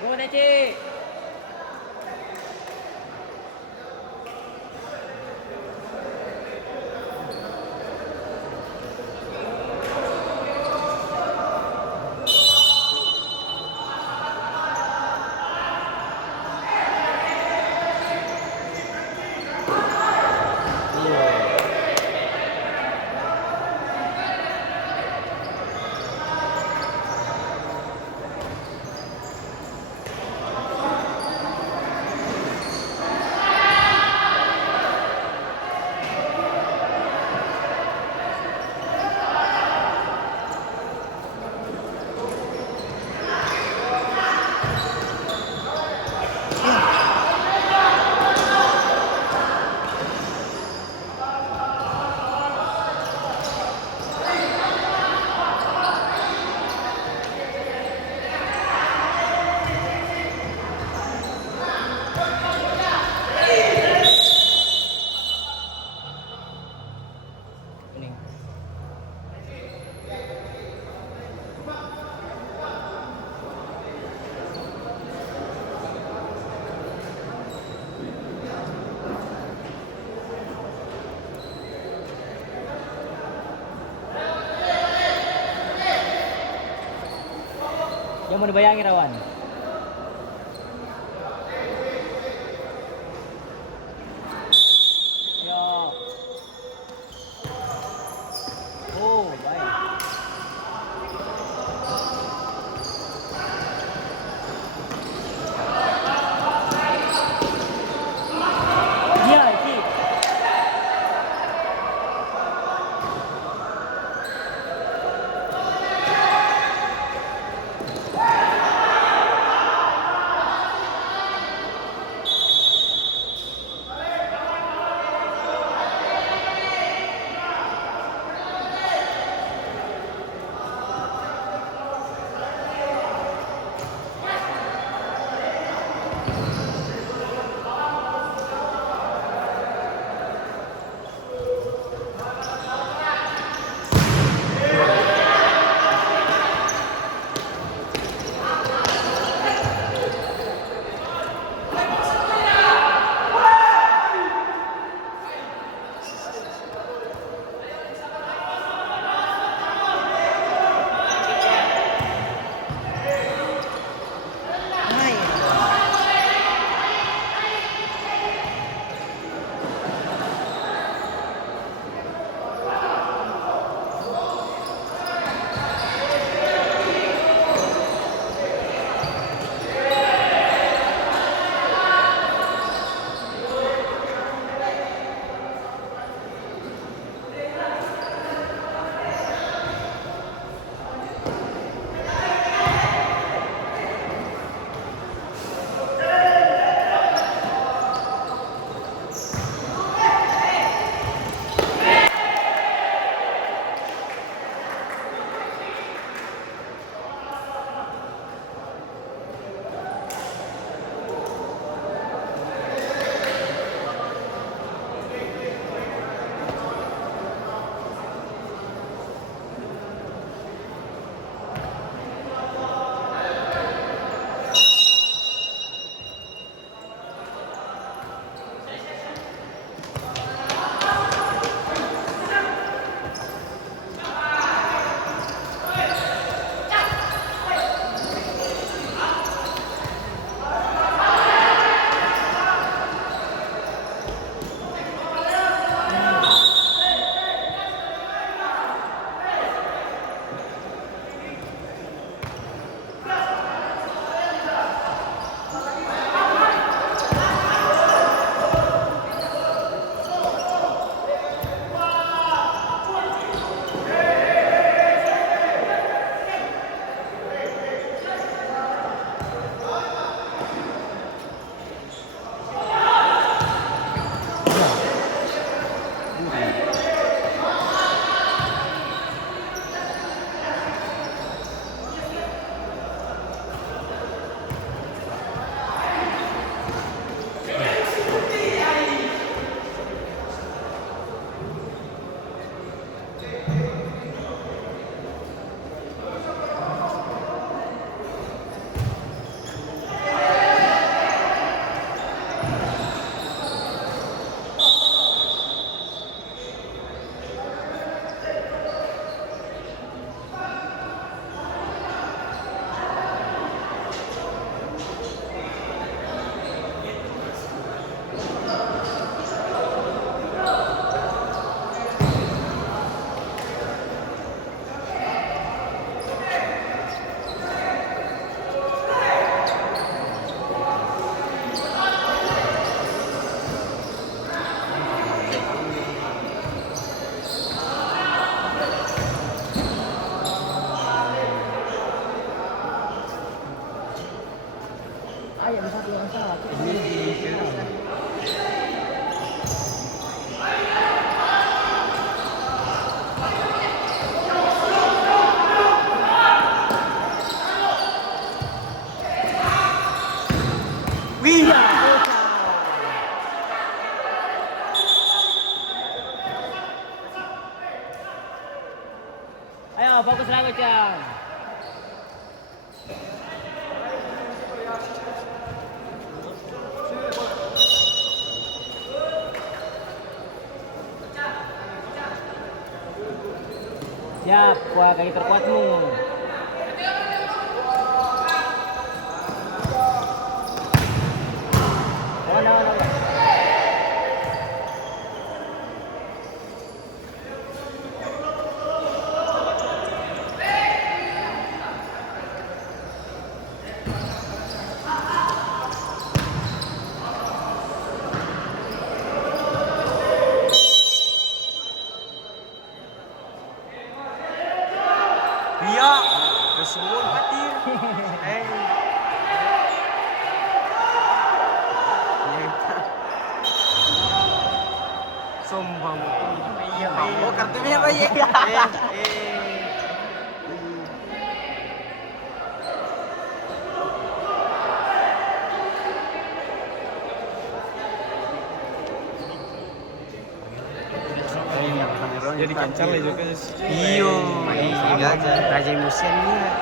Go Neci. Kuning. Yang mau dibayangin Rawan. Yo. Oh, baik. Iya, sih. Ayo bisa satu orang salah. Ini di Perusa. Wih. Ayo fokus lagi, Cang. Siap, wah kaki terkuatmu. Oh, no. Iya, kesuwun patir. Sombong. Iya, oh kartunya apa ya? Jadi kencar lah juga sih. Iyo, raja emosian dia.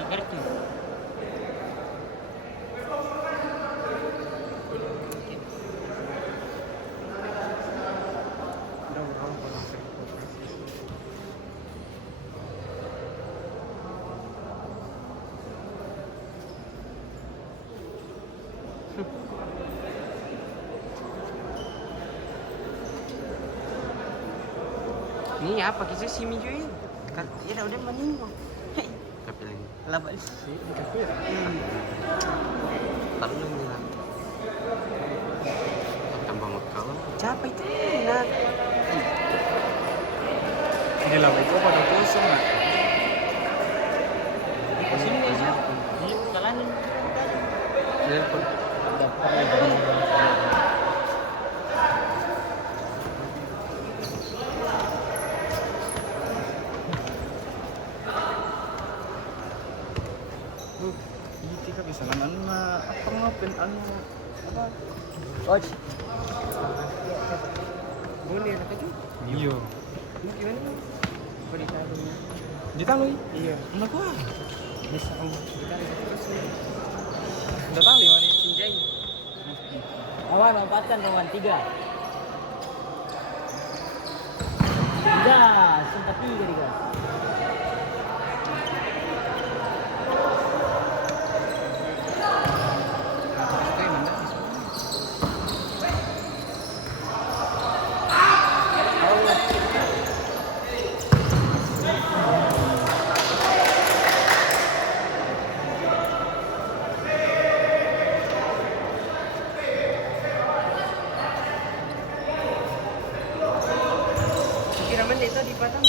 Di kartu. Ini apa kisah si Mijuin? Ya udah meninggal. Kapil ini. Laban. Taruh yang bilang. Tambah makal. Siapa itu? Nah. Ini lah itu pada kosong lah. Sini guys, ya. Ini kalahin. Telepon. Ini kita bisa naman na apa ngapin ano apa? Coach. Boleh ada tu? Iyo. Gimana? Boleh tahu. Ditaloy. Iya. Ano ko? Bisa kamu. Udah tali wani. Sinjai. Awan lompatkan kawan 3. 3, sempat 3 nih guys. Kira mana itu di Padang?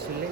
Sulle.